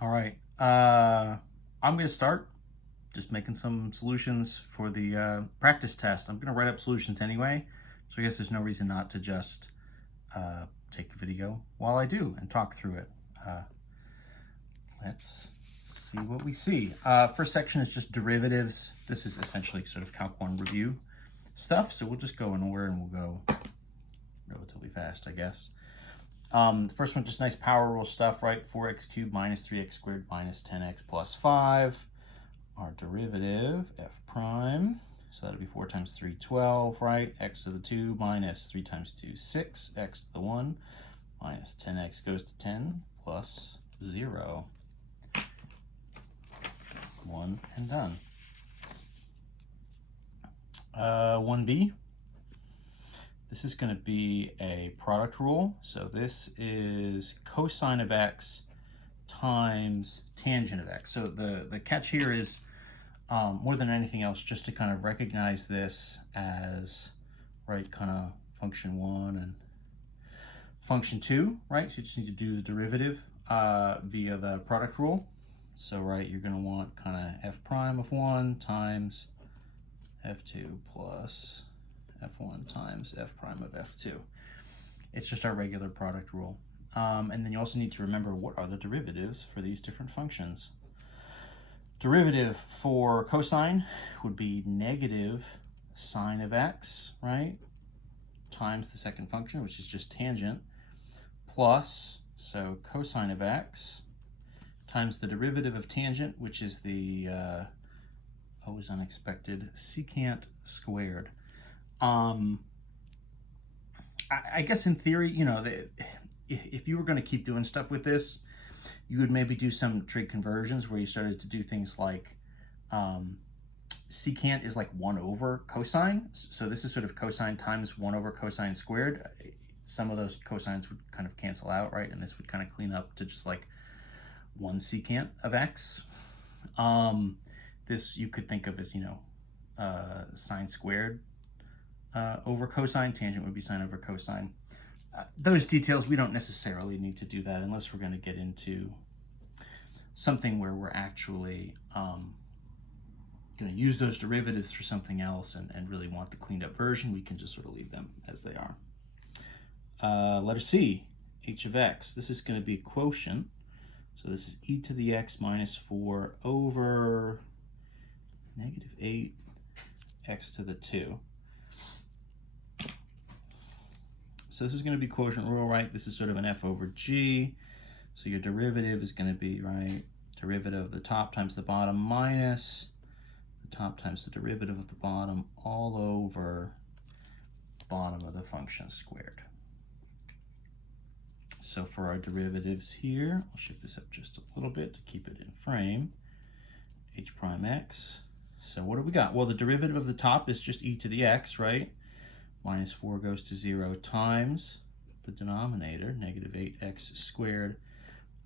All right. I'm going to start just making some solutions for the practice test. I'm going to write up solutions anyway, so I guess there's no reason not to just take a video while I do and talk through it. Let's see what we see. First section is just derivatives. This is essentially sort of Calc 1 review stuff, so we'll just go in order and we'll go relatively fast, I guess. The first one, just nice power rule stuff, right? 4x cubed minus 3x squared minus 10x plus 5. Our derivative, f prime, so that'll be 4 times 3, 12, right? X to the 2 minus 3 times 2, 6. X to the 1 minus 10x goes to 10 plus 0. 1 and done. 1b. This is going to be a product rule. So this is cosine of x times tangent of x. So the catch here is, more than anything else, just to kind of recognize this as, right, kind of function 1 and function 2, right? So you just need to do the derivative via the product rule. So, right, you're going to want kind of f prime of 1 times f2 plus f1 times f prime of f2. It's just our regular product rule. And then you also need to remember what are the derivatives for these different functions. Derivative for cosine would be negative sine of x, right, times the second function, which is just tangent, plus, so cosine of x times the derivative of tangent, which is the always unexpected secant squared. I guess in theory, you know, if you were going to keep doing stuff with this, you would maybe do some trig conversions where you started to do things like secant is like 1 over cosine. So this is sort of cosine times 1 over cosine squared. Some of those cosines would kind of cancel out, right? And this would kind of clean up to just like 1 secant of x. This you could think of as, you know, sine squared over cosine. Tangent would be sine over cosine. Those details, we don't necessarily need to do that unless we're going to get into something where we're actually going to use those derivatives for something else and really want the cleaned up version. We can just sort of leave them as they are. Letter C, h of x. This is going to be quotient. So this is e to the x minus 4 over negative 8 x to the 2. So this is going to be quotient rule, right? This is sort of an f over g. So your derivative is going to be, right, derivative of the top times the bottom minus the top times the derivative of the bottom all over bottom of the function squared. So for our derivatives here, I'll shift this up just a little bit to keep it in frame. H prime x. So what do we got? Well, the derivative of the top is just e to the x, right? Minus 4 goes to 0 times the denominator, negative 8x squared,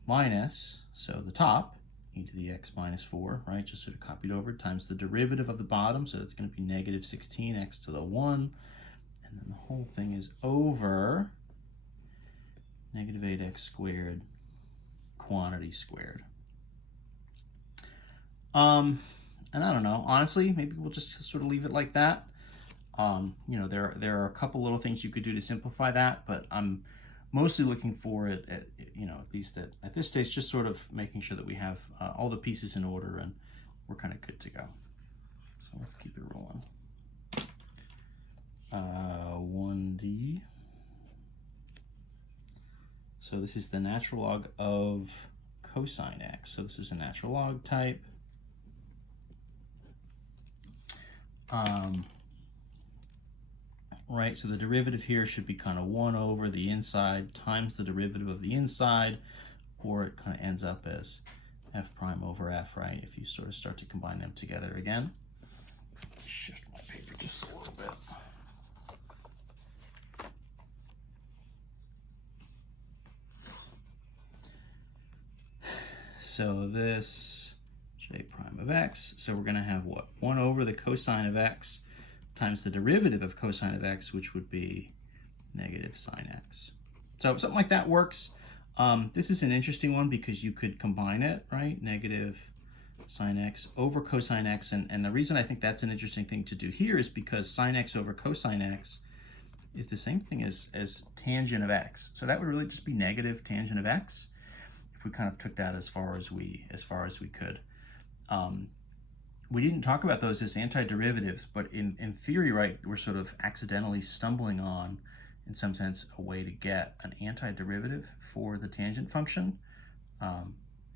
minus, so the top, e to the x minus 4, right, just sort of copied over, times the derivative of the bottom, so it's going to be negative 16x to the 1, and then the whole thing is over negative 8x squared, quantity squared. And I don't know, honestly, maybe we'll just sort of leave it like that. You know, there are a couple little things you could do to simplify that, but I'm mostly looking for it at, you know, at least at this stage, just sort of making sure that we have all the pieces in order and we're kind of good to go. So let's keep it rolling. 1D. So this is the natural log of cosine x. So this is a natural log type. Right, so the derivative here should be kind of 1 over the inside times the derivative of the inside, or it kind of ends up as f prime over f, right, if you sort of start to combine them together again. Shift my paper just a little bit. So this j prime of x, so we're going to have what? 1 over the cosine of x times the derivative of cosine of x, which would be negative sine x. So something like that works. This is an interesting one because you could combine it, right? Negative sine x over cosine x. And the reason I think that's an interesting thing to do here is because sine x over cosine x is the same thing as tangent of x. So that would really just be negative tangent of x if we kind of took that as far as we could. We didn't talk about those as antiderivatives, but in theory, right, we're sort of accidentally stumbling on, in some sense, a way to get an antiderivative for the tangent function.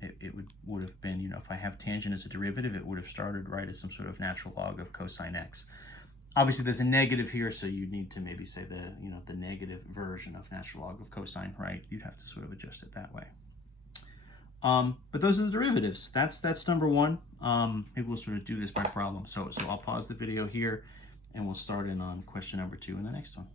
It would have been, you know, if I have tangent as a derivative, it would have started right as some sort of natural log of cosine x. Obviously, there's a negative here, so you need to maybe say the negative version of natural log of cosine, right? You'd have to sort of adjust it that way. But those are the derivatives. That's number one. Maybe we'll sort of do this by problem. So I'll pause the video here, and we'll start in on question number 2 in the next one.